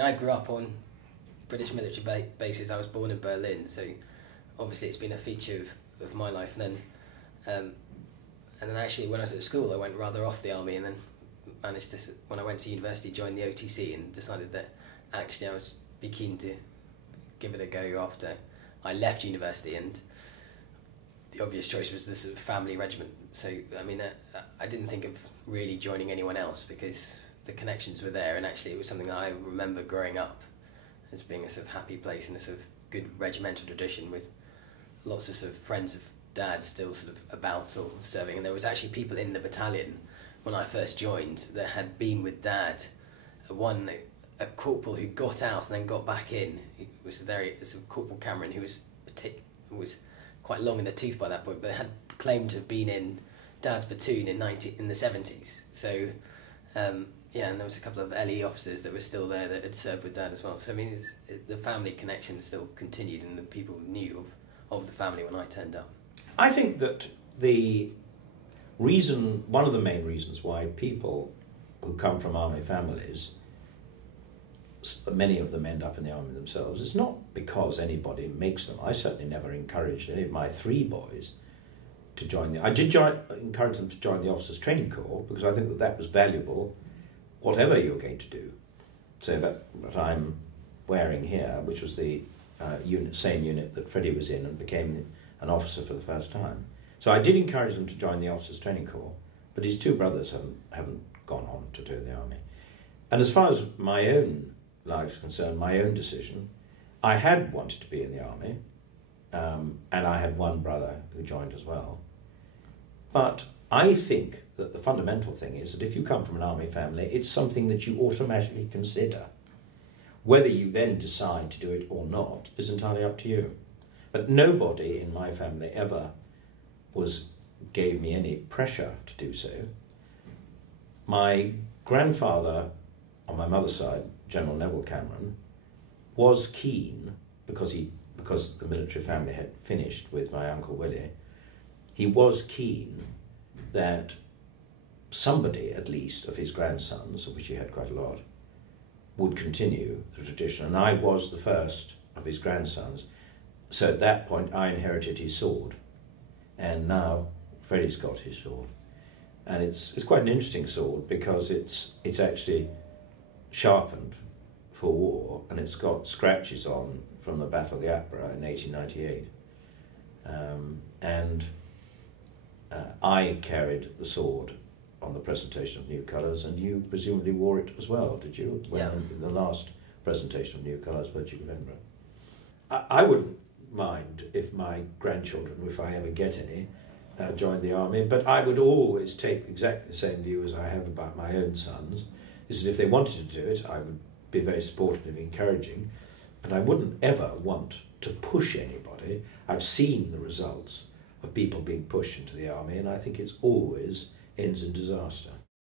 I grew up on British military bases. I was born in Berlin, so obviously it's been a feature of my life. And then actually when I was at school, I went rather off the army, and then managed to, when I went to university, join the OTC and decided that actually I was be keen to give it a go after I left university, and the obvious choice was the sort of family regiment. So I mean, I didn't think of really joining anyone else because the connections were there, and actually it was something that I remember growing up as being a sort of happy place and a sort of good regimental tradition with lots of sort of friends of Dad still sort of about or serving. And there was actually people in the battalion when I first joined that had been with Dad. A corporal who got out and then got back in. He was sort of Corporal Cameron, who was quite long in the tooth by that point, but had claimed to have been in Dad's platoon in the 70s. So yeah, and there was a couple of LE officers that were still there that had served with Dad as well. So I mean, the family connection still continued, and the people knew of the family when I turned up. I think that one of the main reasons why people who come from army families, many of them end up in the army themselves, is not because anybody makes them. I certainly never encouraged any of my 3 boys to join I did encourage them to join the Officers Training Corps because I think that was valuable, whatever you're going to do. So that I'm wearing here, which was the same unit that Freddie was in and became an officer for the first time. So I did encourage them to join the Officers Training Corps, but his 2 brothers haven't gone on to do the army. And as far as my own life is concerned, my own decision, I had wanted to be in the army, and I had one brother who joined as well. But I think that the fundamental thing is that if you come from an army family, it's something that you automatically consider. Whether you then decide to do it or not is entirely up to you. But nobody in my family ever gave me any pressure to do so. My grandfather on my mother's side, General Neville Cameron, was keen, because the military family had finished with my Uncle Willie, he was keen that somebody, at least, of his grandsons, of which he had quite a lot, would continue the tradition. And I was the first of his grandsons. So at that point, I inherited his sword. And now Freddie's got his sword. And it's quite an interesting sword because it's actually sharpened for war, and it's got scratches on from the Battle of the Ypres in 1898. I carried the sword on the presentation of New Colours, and you presumably wore it as well, did you? Yeah. In the last presentation of New Colours by Duke of Edinburgh. I wouldn't mind if my grandchildren, if I ever get any, joined the army, but I would always take exactly the same view as I have about my own sons, is that if they wanted to do it, I would be very supportive, encouraging, but I wouldn't ever want to push anybody. I've seen the results of people being pushed into the army, and I think it's always ends in disaster.